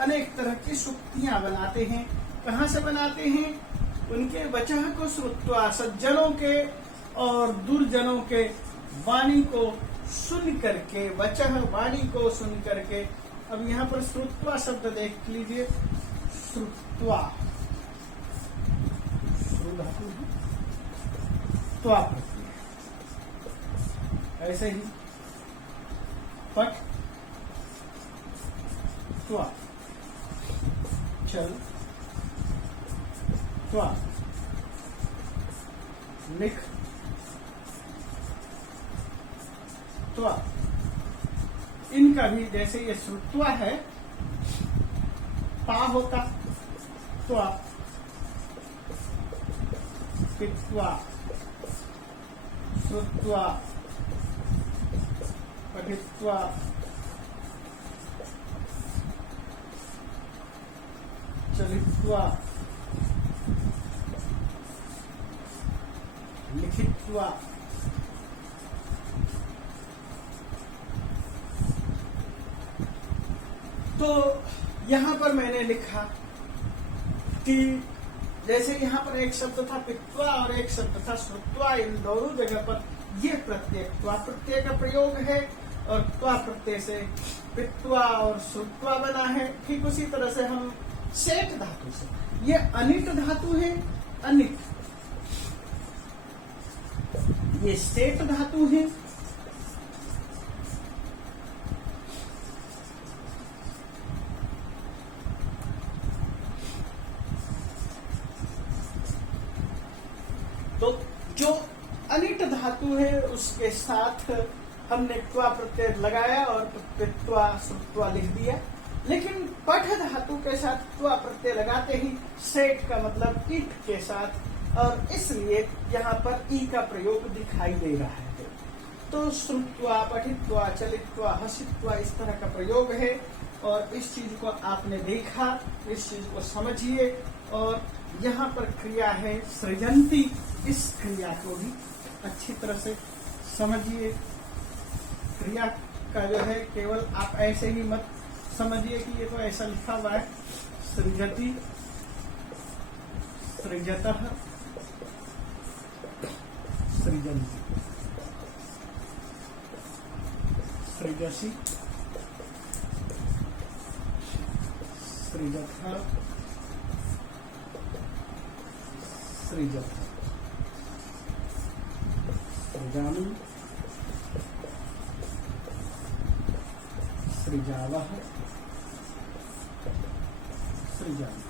अनेक तरह की सुक्तियां बनाते हैं। कहाँ से बनाते हैं? उनके वचन को श्रुत्वा, सज्जनों के और दुर्जनों के वाणी को सुन करके, वचन वाणी को सुन करके। अब यहाँ पर श्रुत्वा शब्द देख लीजिए। श्रुत्वा, त्वा प्रत्यय, ऐसे ही पट, त्वा, चल, त्वा, लिख, त्वा। इनका भी जैसे ये श्रुत्वा है, पा होता त्वा, पीत्वा श्रुत्वा पठित्वा चलित्वा लिखित्वा तो यहां पर मैंने लिखा कि जैसे यहाँ पर एक शब्द था पित्वा और एक शब्द था श्रुत्वा, इन दोनों जगह पर ये प्रत्यय त्वा प्रत्यय का प्रयोग है और त्वा प्रत्यय से पित्वा और श्रुत्वा बना है। ठीक उसी तरह से हम सेठ धातु से, ये अनिट धातु है, अनिट, ये सेठ धातु है। तो जो अनिट धातु है उसके साथ हमने त्वा प्रत्यय लगाया और पित्वा श्रुत्वा लिख दिया। लेकिन पठ धातु के साथ त्वा प्रत्यय लगाते ही सेठ का मतलब ईट के साथ, और इसलिए यहाँ पर ई का प्रयोग दिखाई दे रहा है। तो श्रुत्वा, पठित्वा, चलित्वा, हसित्वा इस तरह का प्रयोग है। और इस चीज को आपने देखा, इस चीज को समझिए। और यहाँ पर क्रिया है सृजंती, इस क्रिया को भी अच्छी तरह से समझिए। क्रिया का जो है केवल आप ऐसे ही मत समझिए कि ये तो ऐसा लिखा हुआ है, सृजति, सृजतः, सृजन्ति, सृजसि, सृजतः, सृजतः, सृजामि, सृजावः, सृजामि।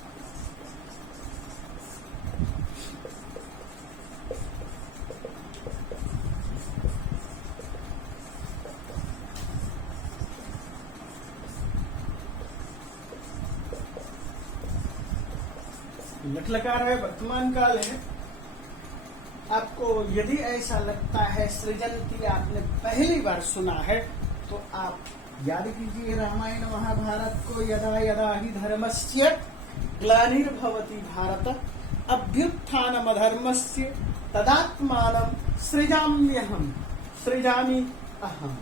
लट लकार है, वर्तमान काल है। आपको यदि ऐसा लगता है सृजंती आपने पहली बार सुना है तो आप याद कीजिए रामायण महाभारत को, यदा यदा हि धर्मस्य ग्लानिर्भवति भारत अभ्युत्थानम अधर्मस्य तदात्मानं सृजाम्यहम्, सृजामि अहम्।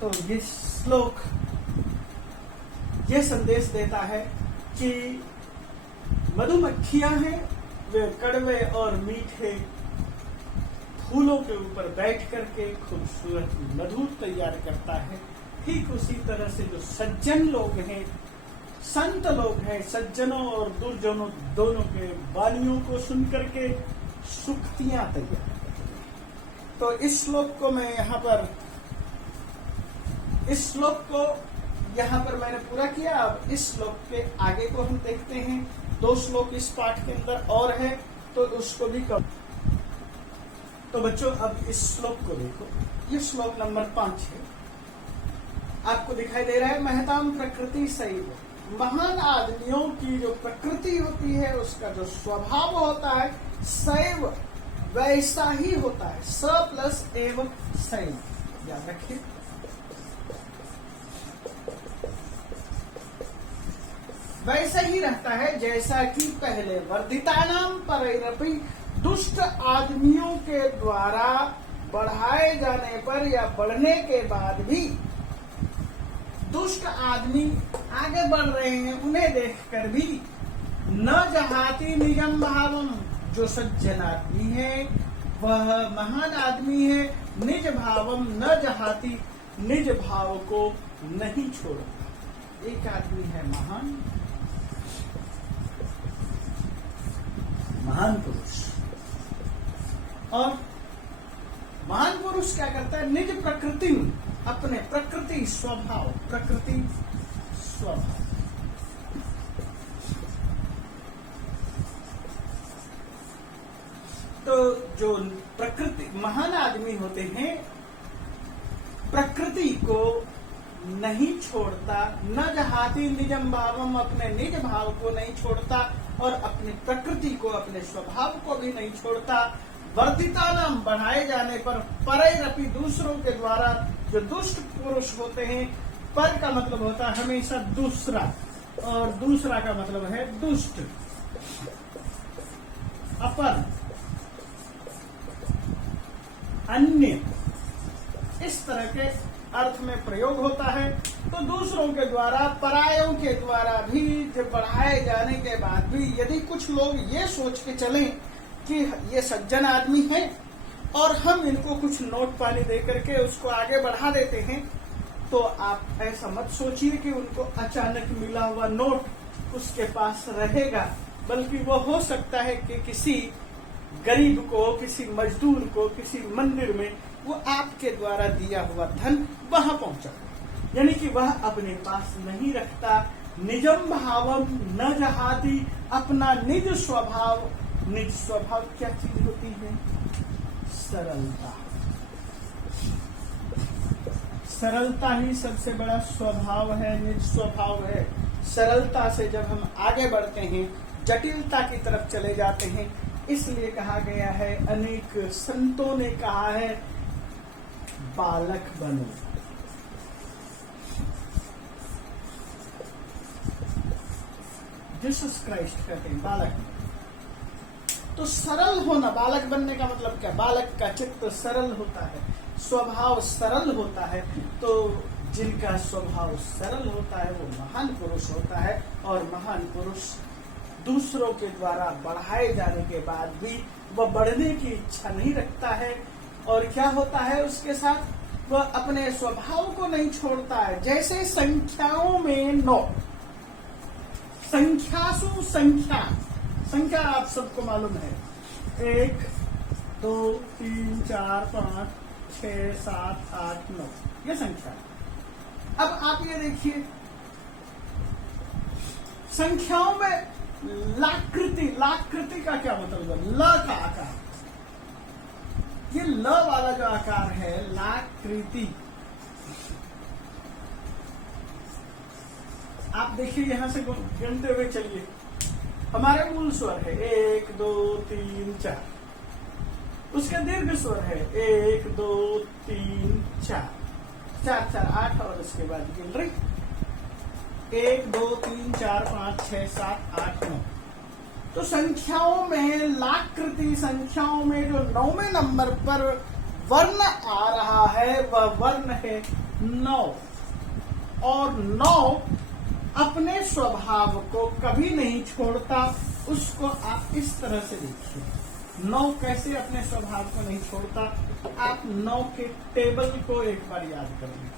तो ये श्लोक ये संदेश देता है कि मधुमक्खियां हैं, वे कड़वे और मीठे फूलों के ऊपर बैठ करके खूबसूरत मधु तैयार करता है। ठीक उसी तरह से जो सज्जन लोग हैं, संत लोग हैं, सज्जनों और दुर्जनों दोनों के वाणियों को सुन करके सुक्तियां तैयार करते हैं। तो इस श्लोक को मैं यहाँ पर, इस श्लोक को यहाँ पर मैंने पूरा किया। अब इस श्लोक के आगे को हम देखते हैं। 2 श्लोक इस पाठ के अंदर और है, तो उसको भी कम। तो बच्चों अब इस श्लोक को देखो, ये श्लोक नंबर 5 है। आपको दिखाई दे रहा है महताम प्रकृति सैव, महान आदमियों की जो प्रकृति होती है, उसका जो स्वभाव होता है, सैव वैसा ही होता है। स प्लस एव सैव, याद रखिए। वैसा ही रहता है जैसा कि पहले। वर्धितानाम परैरपि, दुष्ट आदमियों के द्वारा बढ़ाए जाने पर या बढ़ने के बाद भी दुष्ट आदमी आगे बढ़ रहे हैं, उन्हें देखकर भी न जहाती निजम भावम, जो सज्जन आदमी है वह महान आदमी है, निज भावम न जहाती, निज भाव को नहीं छोड़ता। एक आदमी है महान, महान पुरुष, और महान पुरुष क्या करता है, निज प्रकृति में, अपने प्रकृति स्वभाव, प्रकृति स्वभाव, तो जो प्रकृति महान आदमी होते हैं प्रकृति को नहीं छोड़ता, न जहाती निजम भावम, अपने निज भाव को नहीं छोड़ता, और अपनी प्रकृति को, अपने स्वभाव को भी नहीं छोड़ता। वर्धिता नाम बढ़ाए जाने पर, परैरपि दूसरों के द्वारा, जो दुष्ट पुरुष होते हैं, पर का मतलब होता है हमेशा दूसरा, और दूसरा का मतलब है दुष्ट, अपर, अन्य, इस तरह के अर्थ में प्रयोग होता है। तो दूसरों के द्वारा, परायों के द्वारा भी जब बढ़ाए जाने के बाद भी यदि कुछ लोग ये सोच के चलें कि ये सज्जन आदमी है और हम इनको कुछ नोट पानी दे करके उसको आगे बढ़ा देते हैं, तो आप ऐसा मत सोचिए कि उनको अचानक मिला हुआ नोट उसके पास रहेगा, बल्कि वो हो सकता है कि किसी गरीब को, किसी मजदूर को, किसी मंदिर में वो आपके द्वारा दिया हुआ धन वहां पहुंचा, यानी कि वह अपने पास नहीं रखता। निजम भावम न जहाती, अपना निज स्वभाव। निज स्वभाव क्या चीज होती है? सरलता। सरलता ही सबसे बड़ा स्वभाव है, निज स्वभाव है। सरलता से जब हम आगे बढ़ते हैं, जटिलता की तरफ चले जाते हैं, इसलिए कहा गया है, अनेक संतों ने कहा है, बालक बनो। जीसस क्राइस्ट कहते हैं बालक। तो सरल होना, बालक बनने का मतलब क्या? बालक का चित्त सरल होता है, स्वभाव सरल होता है। तो जिनका स्वभाव सरल होता है वो महान पुरुष होता है, और महान पुरुष दूसरों के द्वारा बढ़ाए जाने के बाद भी वह बढ़ने की इच्छा नहीं रखता है। और क्या होता है उसके साथ? वह अपने स्वभाव को नहीं छोड़ता है। जैसे संख्याओं में 9, संख्यासु संख्या, संख्या आप सबको मालूम है, 1 2 3 4 5 6 7 8 9, ये संख्या है। अब आप ये देखिए, संख्याओं में लाकृति, लाकृति का क्या मतलब है? ल का आकार, ये ल वाला जो आकार है, लाकृति। आप देखिए, यहां से गिनते हुए चलिए। हमारे मूल स्वर है 1 2 3 4, उसके दीर्घ स्वर है 1 2 3 4, 4 4 8, और उसके बाद गिन रही 1 2 3 4 5 6 7 8 9। तो संख्याओं में लाकृति, संख्याओं में जो 9वें नंबर पर वर्ण आ रहा है वह वर्ण है 9। और 9 अपने स्वभाव को कभी नहीं छोड़ता। उसको आप इस तरह से देखिए, 9 कैसे अपने स्वभाव को नहीं छोड़ता। आप 9 के टेबल को एक बार याद करेंगे।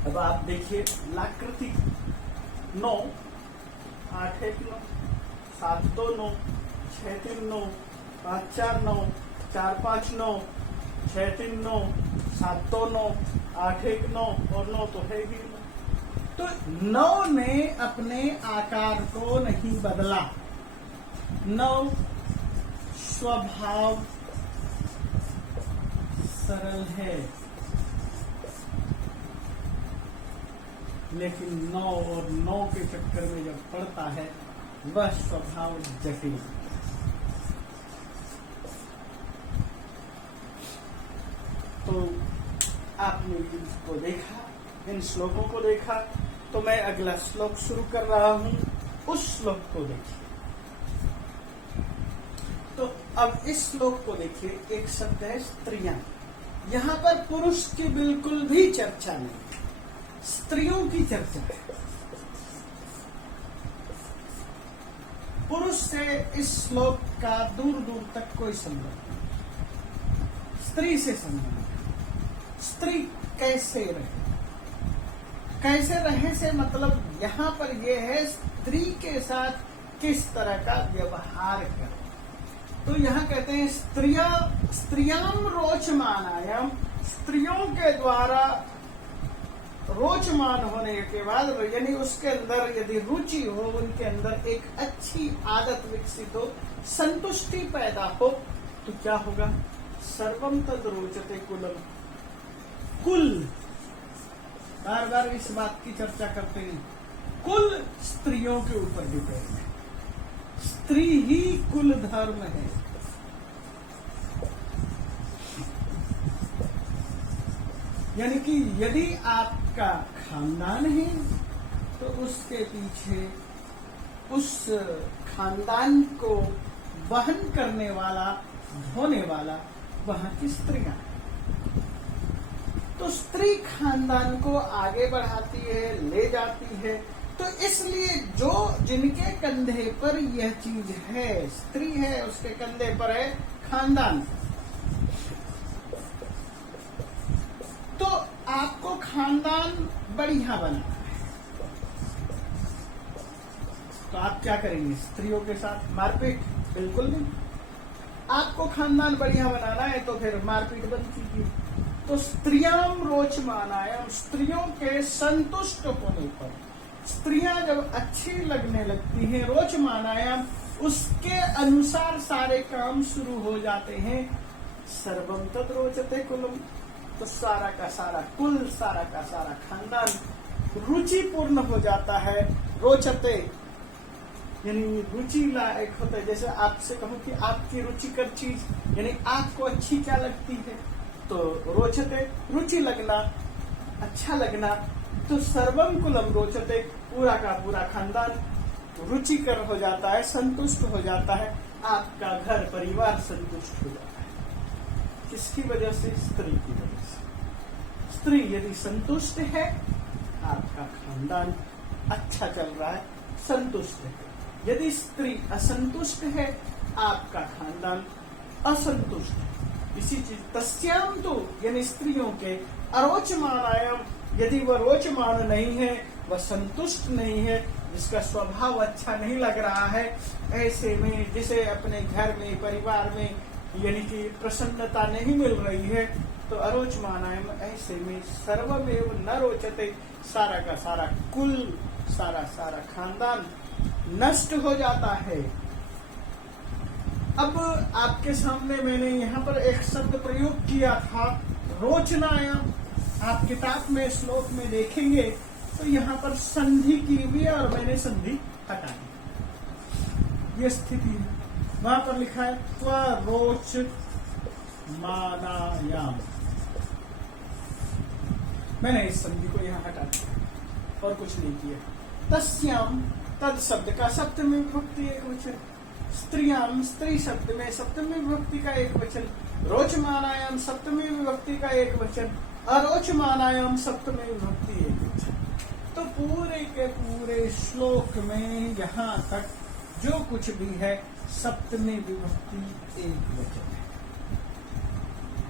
अब आप देखिए, लाकृति 9, 8 1 9, 7 2 9, 6 3 9, 5 4 9, 4 5 9, 6 3 9, 7 2 9, 8 1 9, और 9 तो है ही 9। तो 9 ने अपने आकार को नहीं बदला। 9 स्वभाव सरल है, लेकिन 9 और 9 के चक्कर में जब पड़ता है वह स्वभाव जटिल। तो आपने इसको देखा, इन श्लोकों को देखा, तो मैं अगला श्लोक शुरू कर रहा हूं। उस श्लोक को देखिए। तो अब इस श्लोक को देखिए, एक शब्द है स्त्रियां। यहां पर पुरुष की बिल्कुल भी चर्चा नहीं, स्त्रियों की चर्चा है। पुरुष से इस श्लोक का दूर दूर तक कोई संबंध नहीं, स्त्री से संबंध है। स्त्री कैसे रहे, कैसे रहे से मतलब यहां पर यह है स्त्री के साथ किस तरह का व्यवहार करें। तो यहां कहते हैं स्त्रियाम रोचमानायाम, स्त्रियों के द्वारा रोचमान होने के बाद, यानी उसके अंदर यदि रुचि हो, उनके अंदर एक अच्छी आदत विकसित हो, संतुष्टि पैदा हो, तो क्या होगा? सर्वम तद रोचते कुलम। कुल, बार बार इस बात की चर्चा करते हैं, कुल स्त्रियों के ऊपर डिपेंड है। स्त्री ही कुल धर्म है। यानी कि यदि आपका खानदान है तो उसके पीछे उस खानदान को वहन करने वाला, ढोने वाला वहां की स्त्रियां हैं। तो स्त्री खानदान को आगे बढ़ाती है, ले जाती है। तो इसलिए जो जिनके कंधे पर यह चीज है, स्त्री है, उसके कंधे पर है खानदान। तो आपको खानदान बढ़िया बनाना है, तो आप क्या करेंगे? स्त्रियों के साथ मारपीट? बिल्कुल नहीं। आपको खानदान बढ़िया बनाना है तो फिर मारपीट बंद कीजिए। तो स्त्रियाम रोचमानायाम, स्त्रियों के संतुष्ट होने पर, स्त्रियां जब अच्छी लगने लगती हैं, रोचमानायाम, उसके अनुसार सारे काम शुरू हो जाते हैं। सर्वम तद रोचते कुलम, तो सारा का सारा कुल, सारा का सारा खानदान रुचिपूर्ण हो जाता है। रोचते यानी रुचि लायक होता है। जैसे आपसे कहूं कि आपकी रुचिकर चीज, यानी आपको अच्छी क्या लगती है, तो रोचते, रुचि लगना, अच्छा लगना। तो सर्वम कुलम रोचते, पूरा का पूरा खानदान रुचिकर हो जाता है, संतुष्ट हो जाता है। आपका घर परिवार संतुष्ट हो जाता है। किसकी वजह से? स्त्री की वजह से। स्त्री यदि संतुष्ट है, आपका खानदान अच्छा चल रहा है, संतुष्ट है। यदि स्त्री असंतुष्ट है, आपका खानदान असंतुष्ट है। इसी चीज तस्याम तो, यानी स्त्रियों के अरोचमानायाम, यदि वह रोचमान नहीं है, वह संतुष्ट नहीं है, जिसका स्वभाव अच्छा नहीं लग रहा है, ऐसे में जिसे अपने घर में, परिवार में यानी कि प्रसन्नता नहीं मिल रही है, तो अरोचमानायाम, ऐसे में सर्वमेव न रोचते, सारा का सारा कुल, सारा सारा खानदान नष्ट हो जाता है। अब आपके सामने मैंने यहाँ पर एक शब्द प्रयोग किया था, रोचनायाम। आप किताब में श्लोक में देखेंगे तो यहाँ पर संधि की हुई है और मैंने संधि हटा दी। ये स्थिति है। वहां पर लिखा है त्वरोच मानायाम, मैंने इस संधि को यहाँ हटा दिया और कुछ नहीं किया। तस्याम, तद शब्द का सप्तमी विभक्ति एक वचन, स्त्रियाम, स्त्री शब्द में सप्तमी विभक्ति का एक वचन, रोचमानायाम सप्तमी विभक्ति का एक वचन, अरोचमानायाम सप्तमी विभक्ति एक वचन। तो पूरे के पूरे श्लोक में यहाँ तक जो कुछ भी है, सप्तमी विभक्ति एक वचन है।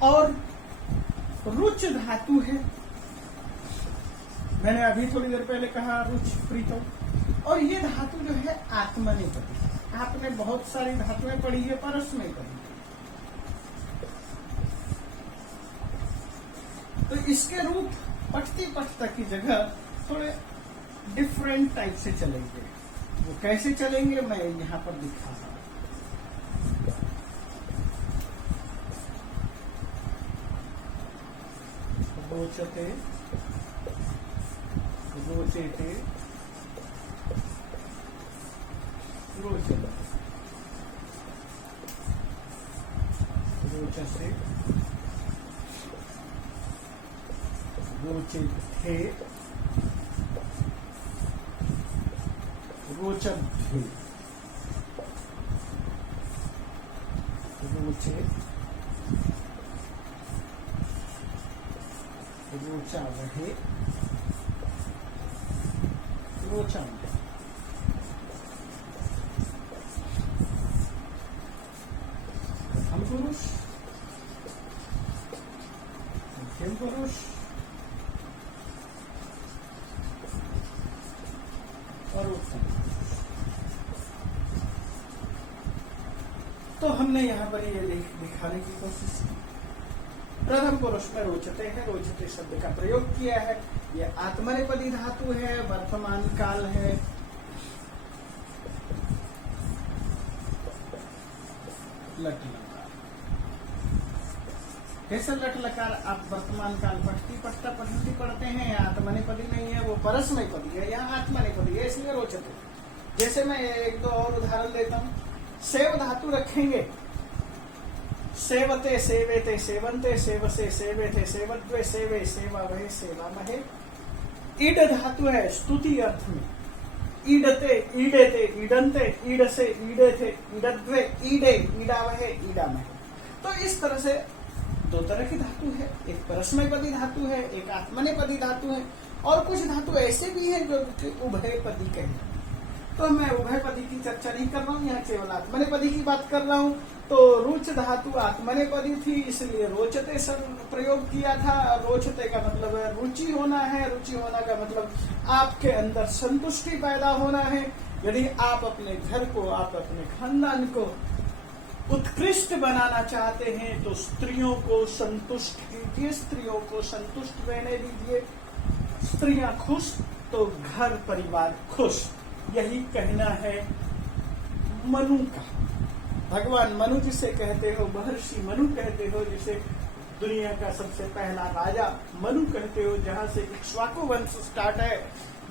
और रुच धातु है, मैंने अभी थोड़ी देर पहले कहा रुच प्रीतो, और ये धातु जो है आत्मनेपदी। आपने बहुत सारी धातुएं पढ़ी है, परस में पढ़ी है। तो इसके रूप पठती पठता की जगह थोड़े डिफरेंट टाइप से चलेंगे। वो कैसे चलेंगे मैं यहाँ पर दिखा रहा हूं। रोचते, रोचेते, रोचते, रोचसे, रोचेथे, रोचभ्ये, रोचे, रोचावहे, रोचामहे। प्रथम पुरुष, मध्यम पुरुष और उत्तम पुरुष। तो हमने यहाँ पर ये दिखाने की कोशिश की प्रथम पुरुष में रोचते है, रोचते शब्द का प्रयोग किया है। ये आत्मनेपदी धातु है, वर्तमान काल है। लट लकार, कैसे लट लकार आप वर्तमान काल पढ़ते हैं। यहाँ आत्मनेपदी नहीं है, वो परस्मैपदी है, यहाँ आत्मनेपदी है, इसलिए रोचते। जैसे मैं एक दो और उदाहरण देता हूँ। सेव धातु रखेंगे, सेवते सेवेते सेवन्ते सेवसे सेवेते सेवद्वे सेवे सेवावहे सेवामहे। ईड धातु है स्तुति अर्थ में, ईडते ईडेते ईडन्ते ईडसे ईडेथे ईडद्वे ईडे ईडावहे ईडामहे। तो इस तरह से दो तरह की धातु है, एक परस्मैपदी धातु है, एक आत्मनेपदी धातु है, और कुछ धातु ऐसे भी हैं जो उभयपदी कहें। तो मैं उभयपदी की चर्चा नहीं कर रहा हूँ, यहाँ केवल आत्मनेपदी की बात कर रहा हूँ। तो रुच धातु आत्मनेपदी थी, इसलिए रोचते प्रयोग किया था। रोचते का मतलब है रुचि होना है, रुचि होना का मतलब आपके अंदर संतुष्टि पैदा होना है। यदि आप अपने घर को, आप अपने खानदान को उत्कृष्ट बनाना चाहते हैं तो स्त्रियों को संतुष्ट कीजिए, स्त्रियों को संतुष्ट रहने दीजिए। स्त्रियां खुश तो घर परिवार खुश, यही कहना है मनु का। भगवान मनु जिसे कहते हो, महर्षि मनु कहते हो, जिसे दुनिया का सबसे पहला राजा मनु कहते हो, जहाँ से इक्ष्वाकु वंश स्टार्ट है,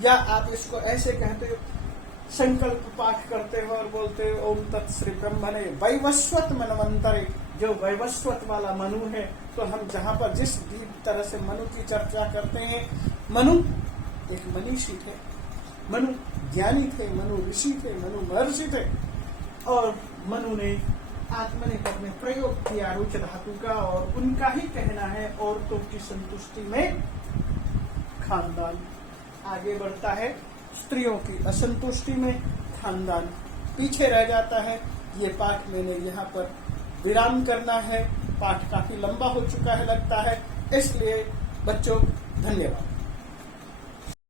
या आप इसको ऐसे कहते हो, संकल्प पाठ करते हो और बोलते हो ओम तत्श्री ब्रह्मणे वैवस्वत मनवंतरे, जो वैवस्वत वाला मनु है। तो हम जहाँ पर जिस भी तरह से मनु की चर्चा करते हैं, मनु एक मनीषी थे, मनु ज्ञानी थे, मनु ऋषि थे, मनु महर्षि थे, और मनु ने आत्मनेपद में प्रयोग किया रुच धातु का, और उनका ही कहना है औरतों की संतुष्टि में खानदान आगे बढ़ता है, स्त्रियों की असंतुष्टि में खानदान पीछे रह जाता है। ये पाठ मैंने यहाँ पर विराम करना है, पाठ काफी लंबा हो चुका है लगता है, इसलिए बच्चों धन्यवाद।